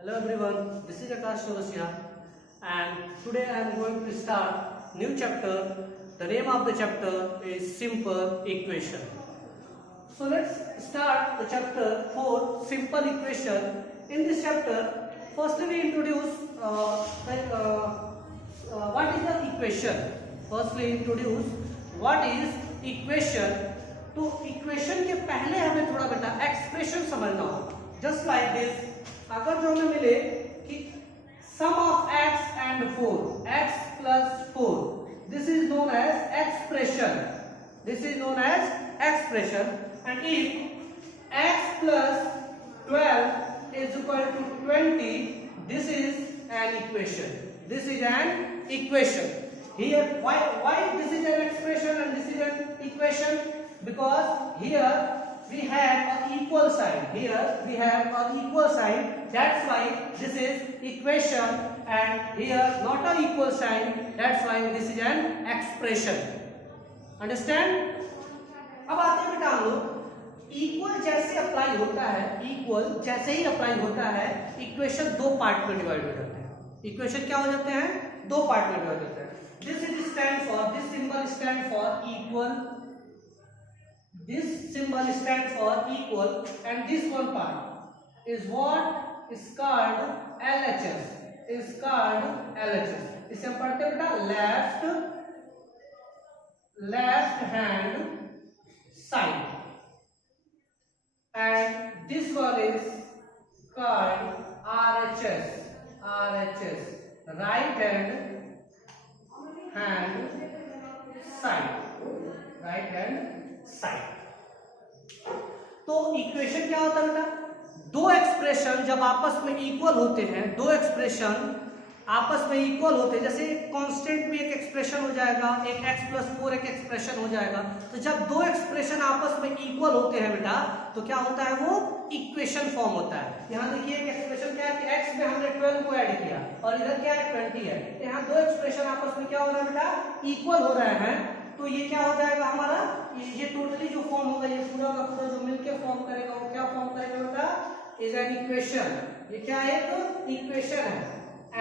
Hello everyone, this is Akash Chaurasia and today I am going to start new chapter. The name of the chapter is Simple Equation. So let's start the chapter 4, Simple Equation. In this chapter, firstly we introduce what is the equation. Firstly introduce what is equation. तो equation के पहले हमें थोड़ा बेटा expression समझना होगा. Just like this, अगर जो हमें मिले कि sum of x and 4, x plus 4, this is known as expression. This is known as expression. And if x plus 12 is equal to 20, this is an equation. This is an equation. Here, why this is an expression and this is an equation? Because here we have an equal sign. Here we have an equal sign. That's why this is equation, and here not an equal sign. That's why this is an expression. Understand? अब आते हैं बेटा हम लोग equal जैसे apply होता है, equal जैसे ही अप्लाई होता है, इक्वेशन दो पार्ट में डिवाइड हो जाते हैं. इक्वेशन क्या हो जाते हैं? दो पार्ट में डिवाइड होते हैं. This symbol stand for equal. This symbol stands for equal, and this one part is what is called LHS. Is called LHS. इसे हम पढ़ते हैं बेटा left hand side, and this one is called RHS. RHS, right hand side. Right hand side. तो equation क्या होता है बेटा? दो एक्सप्रेशन जब आपस में इक्वल होते हैं, दो एक्सप्रेशन आपस में इक्वल होते हैं, जैसे कांस्टेंट में एक एक्सप्रेशन हो जाएगा, एक x plus 4 एक एक्सप्रेशन हो जाएगा. तो जब दो एक्सप्रेशन आपस में इक्वल होते हैं बेटा, तो क्या होता है? वो इक्वेशन फॉर्म होता है. यहाँ देखिए एक एक्सप्रेशन क्या है कि x में हमने 12 को ऐड किया और इधर क्या है 20 है. यहाँ दो एक्सप्रेशन आपस में क्या हो रहा है बेटा? इक्वल हो रहे हैं. तो ये क्या हो जाएगा हमारा? ये टोटली जो फॉर्म होगा, ये पूरा का पूरा जो मिलके फॉर्म करेगा, वो क्या फॉर्म करेगा बेटा? Is an equation. ये क्या है? तो इक्वेशन है.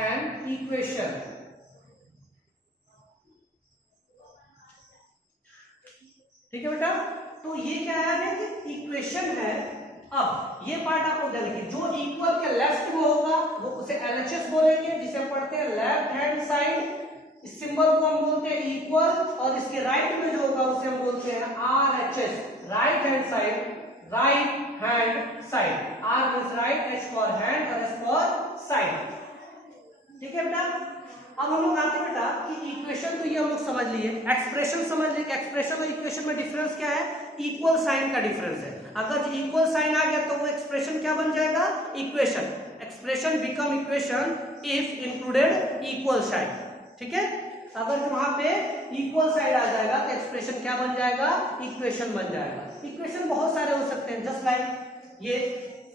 An equation. ठीक है बेटा? तो ये क्या है कि इक्वेशन है. अब ये पार्ट आपको ध्यान रखिए, जो इक्वल के लेफ्ट में होगा वो उसे एलएचएस बोलेंगे, जिसे हम पढ़ते हैं लेफ्ट हैंड साइड. इस सिंबल को हम बोलते हैं इक्वल, और इसके राइट में जो होगा उसे हम बोलते हैं RHS, right hand side. Right hand side. R means right, H for hand और एस फॉर साइड. ठीक है बेटा? अब हम लोग आते हैं बेटा कि इक्वेशन तो ये हम लोग समझ लिए, एक्सप्रेशन समझ लिए कि एक्सप्रेशन और इक्वेशन में डिफरेंस क्या है? इक्वल साइन का डिफरेंस है. अगर इक्वल साइन आ गया तो वो एक्सप्रेशन क्या बन जाएगा? Equation. Expression become equation if included equal sign. ठीक है? अगर वहां पे इक्वल साइड आ जाएगा तो एक्सप्रेशन क्या बन जाएगा? इक्वेशन बन जाएगा. इक्वेशन बहुत सारे हो सकते हैं, जस्ट लाइक ये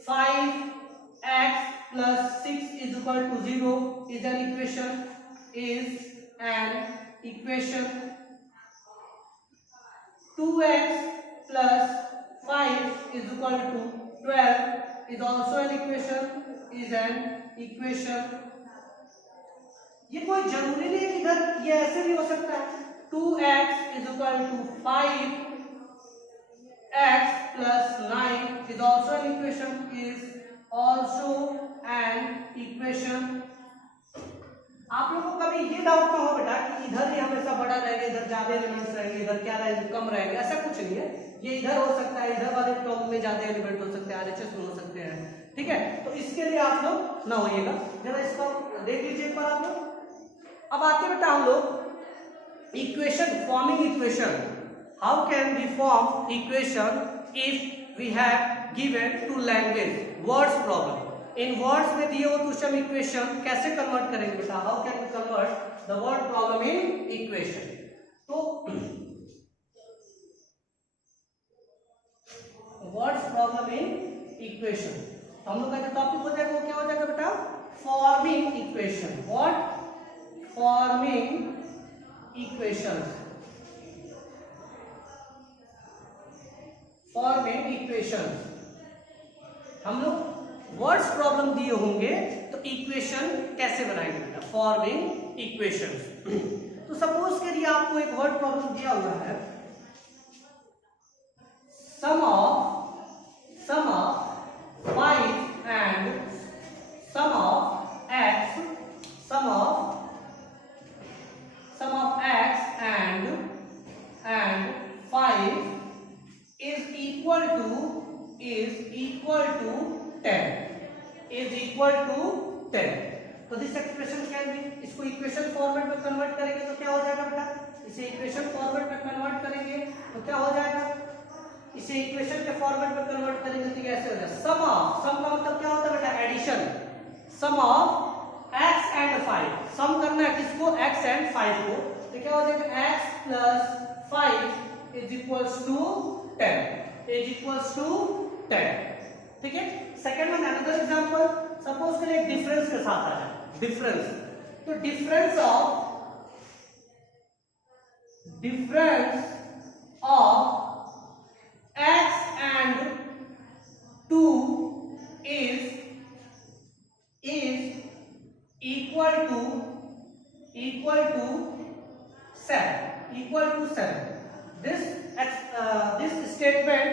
5x plus 6 is equal to 0 is an equation. Is an equation. 2x plus 5 is equal to 12 is also an equation. Is an equation. ये कोई जरूरी नहीं है इधर, ये ऐसे भी हो सकता है. 2x is equal to 5x plus 9 is also an equation. Is also an equation. आप लोगों को कभी ये डाउट ना हो बेटा कि इधर ही हमेशा बड़ा रहेगा, इधर ज्यादा एलिमेंट्स रहेंगे, इधर क्या रहेंगे, कम रहेंगे. ऐसा कुछ नहीं है. ये इधर हो सकता है, इधर वाले टर्म में ज्यादा एलिमेंट हो सकते हैं, आरएचएस में हो सकते हैं. ठीक है? तो इसके लिए आप लोग ना होइएगा. जरा इसको देख लीजिए एक बार आप लोग. अब आते बेटा हम लोग equation, forming equation. How can we form equation if we have given to language words problem. In words में दिए हो तो उसे हम इक्वेशन कैसे कन्वर्ट करेंगे बेटा? How can we convert the word problem in equation? तो वर्ड्स प्रॉब्लम इन इक्वेशन, हम लोग का जो टॉपिक हो जाएगा वो क्या हो जाएगा बेटा? Forming equation. What? Forming equations. Forming equations. हम लोग वर्ड्स प्रॉब्लम दिए होंगे तो इक्वेशन कैसे बनाएंगे बेटा, फॉर्मिंग इक्वेशंस। तो सपोज करिए आपको एक वर्ड प्रॉब्लम दिया हुआ है, sum of 5 and sum of x and 5 is equal to 10. तो दिस एक्सप्रेशन कैन बी, इसको इक्वेशन फॉर्मेट में कन्वर्ट करेंगे तो क्या हो जाएगा बेटा, इसे इक्वेशन फॉर्मेट में कन्वर्ट करेंगे तो क्या हो जाएगा, इसे इक्वेशन के फॉर्मेट में कन्वर्ट करेंगे तो कैसे हो जाएगा, सम का मतलब क्या होता है बेटा, addition, sum of x and 5, sum करना है किसको, x एंड 5 को, तो क्या हो जाएगा x plus 5 is equals to 10, ठीक है। Second one, another example, suppose करिए एक डिफरेंस के साथ आ जाए, डिफरेंस, तो difference of x and 2 is equal to 7. This statement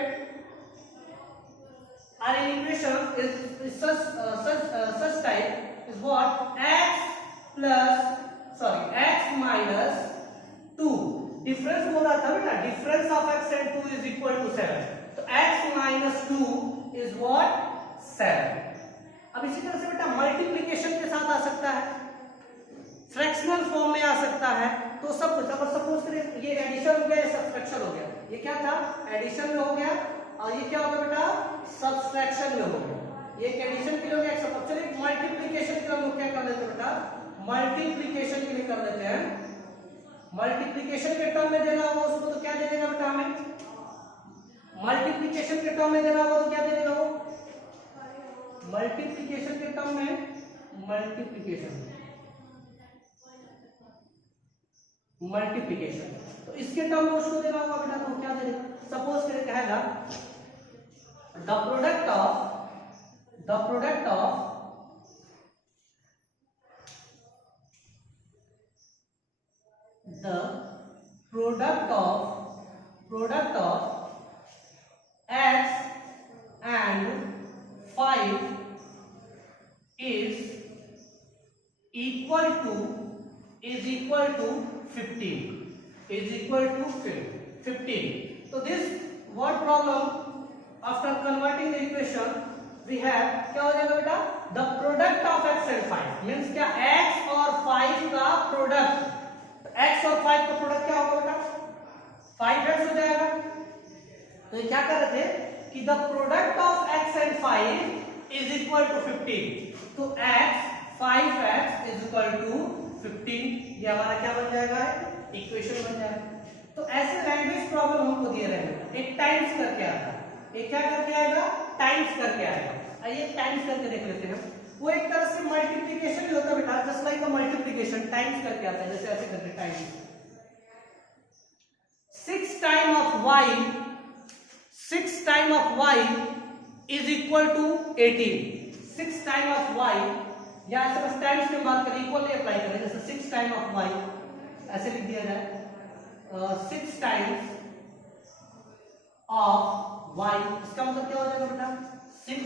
or equation is such type is what, x minus 2, difference बोल रहा था बेटा, difference of x and 2 is equal to 7, तो x minus 2 is what, 7। अब इसी तरह से बेटा मल्टीप्लिकेशन के साथ आ सकता है, फ्रैक्शनल फॉर्म में आ सकता है, तो सब कुछ। अब सपोज करिए ये एडिशन हो गया, ये सब्ट्रैक्शन हो गया, ये क्या था, एडिशन में हो गया, और ये क्या होगा बेटा, सब्ट्रैक्शन में हो गया, ये एक एडिशन के लिए हो गया, एक सब। चलिए मल्टीप्लिकेशन के लिए हम लोग क्या कर लेते हैं बेटा, मल्टीप्लिकेशन के लिए कर लेते हैं, मल्टीप्लिकेशन के टर्म में देना होगा उसको तो क्या दे देगा बेटा हमें, मल्टीप्लिकेशन के टर्म में देना होगा तो क्या दे देगा वो, मल्टीप्लिकेशन के टर्म में मल्टीप्लिकेशन, तो इसके टर्म में उसको देना होगा बेटा, तो क्या दे देगा, सपोज करें कहेगा the product of x and 5 is equal to 15. So this word problem, after converting the equation we have, क्या हो जाएगा बेटा, the product of x and 5 means क्या, x और 5 का प्रोडक्ट, x और 5 का प्रोडक्ट क्या होगा बेटा, 5x हो जाएगा। तो ये क्या कर रहे थे कि the product of x and 5 is equal to 15, तो x 5x is equal to 15, ये हमारा क्या बन जाएगा, इक्वेशन बन जाएगा। तो ऐसे लैंग्वेज प्रॉब्लम हमको दिए रहेंगे, एक टाइम्स करके आता है, एक क्या करके आएगा, टाइम्स करके आएगा। आइए टाइम्स करके देख लेते हैं, वो एक तरह से मल्टीप्लिकेशन ही होता है बेटा, just like a multiplication, times करके आता है, जैसे ऐसे करके times, 6 time of y is equal to 18, 6 time of y, या ऐसे बस टाइम्स में बात करें, इक्वल अप्लाई करें, जैसे 6 टाइम ऑफ y ऐसे लिख दिया जाए, 6 टाइम्स ऑफ y, इसका मतलब क्या हो जाएगा बेटा, 6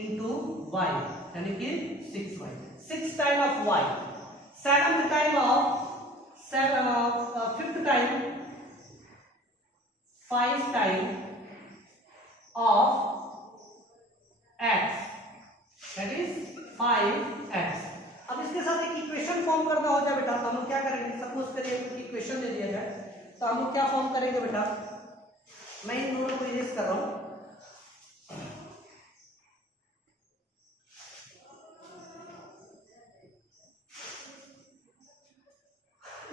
into y यानी कि 6y, 6 time of y, 7th time of 5th time 5 time of x, that is 5x। अब इसके साथ एक इक्वेशन फॉर्म करना हो जाए बेटा, तो हम लोग क्या करेंगे, सपोज करिए इक्वेशन दे दिया जाए, तो हम लोग क्या फॉर्म करेंगे बेटा, मैं इन दोनों को इरेज कर रहा हूं,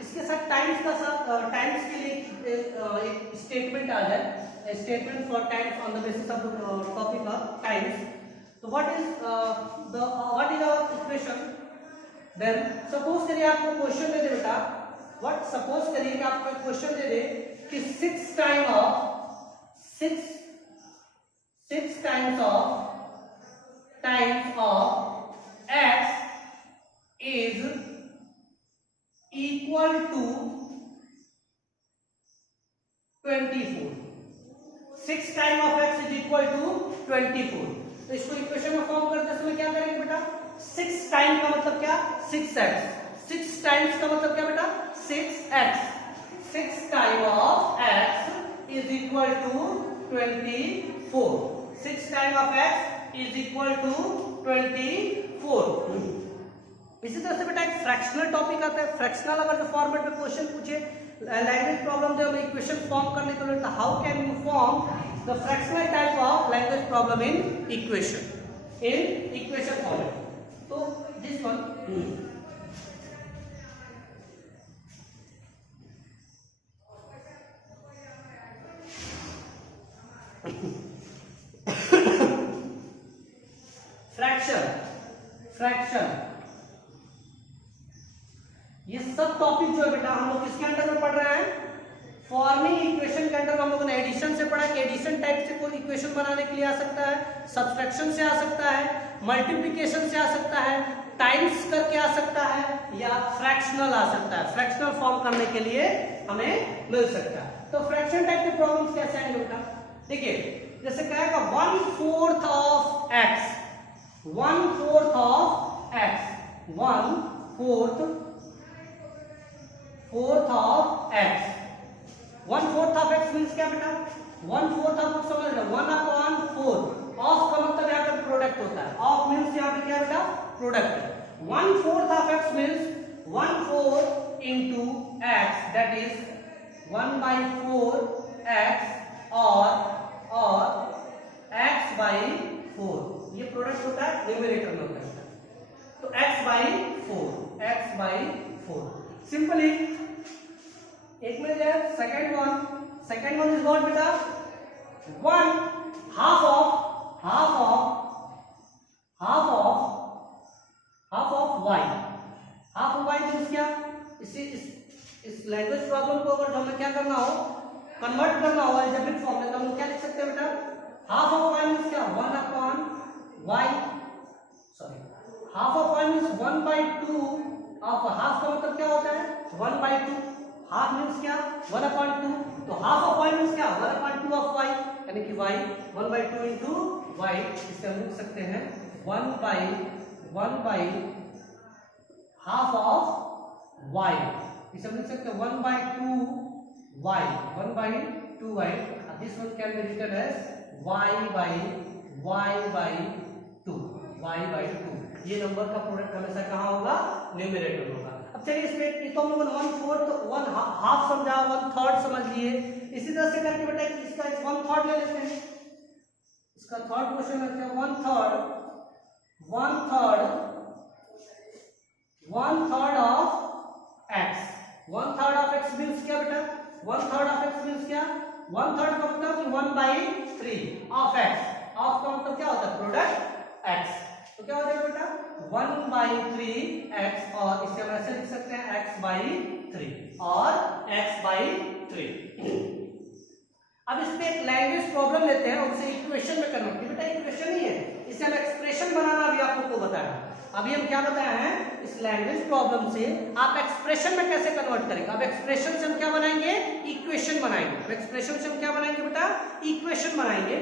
इसके साथ टाइम्स के लिए एक स्टेटमेंट आ जाए, statement for times on the basis of topic of times. तो what is our equation, then suppose करिए आपको क्वेश्चन दे दे बेटा, सपोज करिए कि आपको एक क्वेश्चन दे दे कि 6 टाइम्स ऑफ टाइम्स टाइम का मतलब क्या 6x, 6 टाइम्स का मतलब क्या बेटा 6x, 6 time of x is equal to 24, 6 time of x is equal to 24। इसी तरह से बेटा एक फ्रैक्शनल टॉपिक आता है। फ्रैक्शनल अगर जो फॉर्मेट में क्वेश्चन पूछे लैंग्वेज प्रॉब्लम जो हमें इक्वेशन फॉर्म करने के लिए, how can you form the fractional type of language problem in equation format. तो दिस वन फ्रैक्शन ये सब टॉपिक जो है बेटा हम लोग किसके अंडर में पढ़ रहे हैं, फॉर्मिंग इक्वेशन के अंडर। हम लोगों ने एडिशन से पढ़ा कि एडिशन टाइप से कोई इक्वेशन बनाने के लिए आ सकता है, सब्सट्रैक्शन से आ सकता है, मल्टीप्लिकेशन से आ सकता है, टाइम्स करके आ सकता है, या फ्रैक्शनल आ सकता है। फ्रैक्शनल फॉर्म करने के लिए हमें मिल सकता है। तो फ्रैक्शन टाइप के प्रॉब्लम्स कैसे आएंगे बेटा, देखिए जैसे कहेगा 1/4 of x, 1/4 of x, 1/4 of x, 1/4 of x means क्या बेटा 1/4 ऑफ समझ लो 1/4 ऑफ का मतलब यहाँ पर प्रोडक्ट होता है, ऑफ मीन्स यहाँ पे क्या बेटा प्रोडक्ट है। 1/4 of x means 1/4 into x, that is 1/4 x और x by 4, ये प्रोडक्ट होता है न्यूमरेटर में होता है। तो x by 4 सिंपली एक में जाए। सेकेंड वन इज व्हाट बेटा 1/2 of y, half of y means क्या, इस लैंग्वेज प्रॉब्लम को अगर हमें क्या करना हो, कन्वर्ट करना हो अलजेब्रिक फॉर्म में, तो हम क्या लिख सकते हैं बेटा, हाफ ऑफ y मींस क्या 1/y, sorry half of y means 1/2 of, half का मतलब क्या होता है 1/2, हाफ मींस क्या 1/2, तो हाफ ऑफ y मींस क्या 1/2 ऑफ y, यानी कि y 1/2 into y, इसे हम लिख सकते हैं 1/2 हाफ ऑफ y, इसे हम लिख सकते हैं 1/2 y, 1/2y, this one can be written as y/2, ये नंबर का प्रोडक्ट हमेशा कहाँ होगा, न्यूमरेटर होगा। अब चलिए इसमें ये तो हम लोगों ने 1/4 1/2 समझा, 1/3 समझ लिए। इसी तरह से करके बेटा इसका 1/3 ले लेते हैं, इसका थर्ड क्वेश्चन लेते हैं 1/3 of x, 1/3 of x means क्या बेटा 1/3 ऑफ x मींस क्या, 1/3 का मतलब 1/3 ऑफ x, ऑफ का मतलब क्या होता है प्रोडक्ट x, तो क्या हो जाएगा बेटा 1/3x, और इसे हम ऐसे लिख सकते हैं x/3 और x/3। अब इस पे एक लैंग्वेज प्रॉब्लम लेते हैं और उसे इक्वेशन में कन्वर्ट किया। बेटा इक्वेशन नहीं है, इसे हम एक्सप्रेशन बनाना अभी आप लोग को बताया। अभी हम क्या बताया है, इस लैंग्वेज प्रॉब्लम से आप एक्सप्रेशन में कैसे कन्वर्ट करेंगे। अब एक्सप्रेशन से हम क्या बनाएंगे, इक्वेशन बनाएंगे। अब एक्सप्रेशन से हम क्या बनाएंगे बेटा, इक्वेशन बनाएंगे।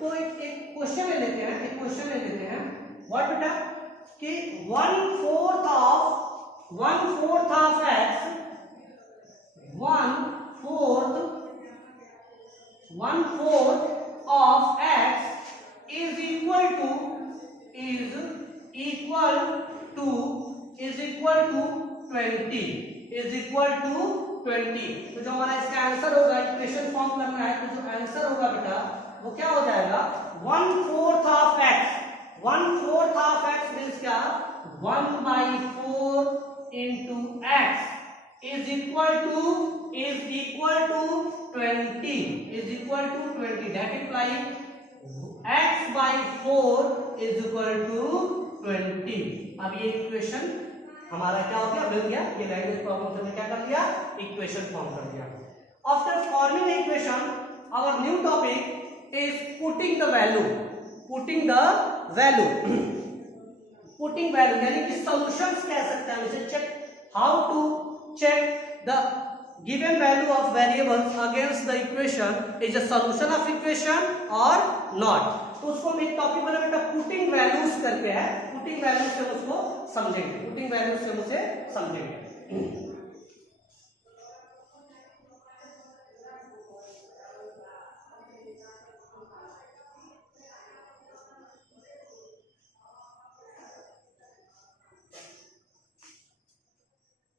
तो एक क्वेश्चन ले लेते हैं, व्हाट बेटा कि 1/4 of x, 1/4 of x is equal to 20, तो जो हमारा इसका आंसर होगा, इक्वेशन फॉर्म करना है, तो जो आंसर होगा बेटा वो क्या हो जाएगा 1/4 of x, 1/4 of x means क्या 1/4 into x is equal to 20, that implies x/4 is equal to 20। अब ये इक्वेशन हमारा क्या हो गया, मिल गया। ये लैंग्वेज प्रॉब्लम से क्या कर दिया, इक्वेशन फॉर्म कर दिया। After forming equation our new topic is putting the value, यानी कि सॉल्यूशंस कह सकते हैं इसे। Check how to check the given value of variables against the equation is a solution of equation or not। तो उसको हम एक टॉपिक बना बेटा पुटिंग वैल्यूज करके है, पुटिंग वैल्यूज से उसको समझेंगे, पुटिंग वैल्यू से हम उसे समझेंगे।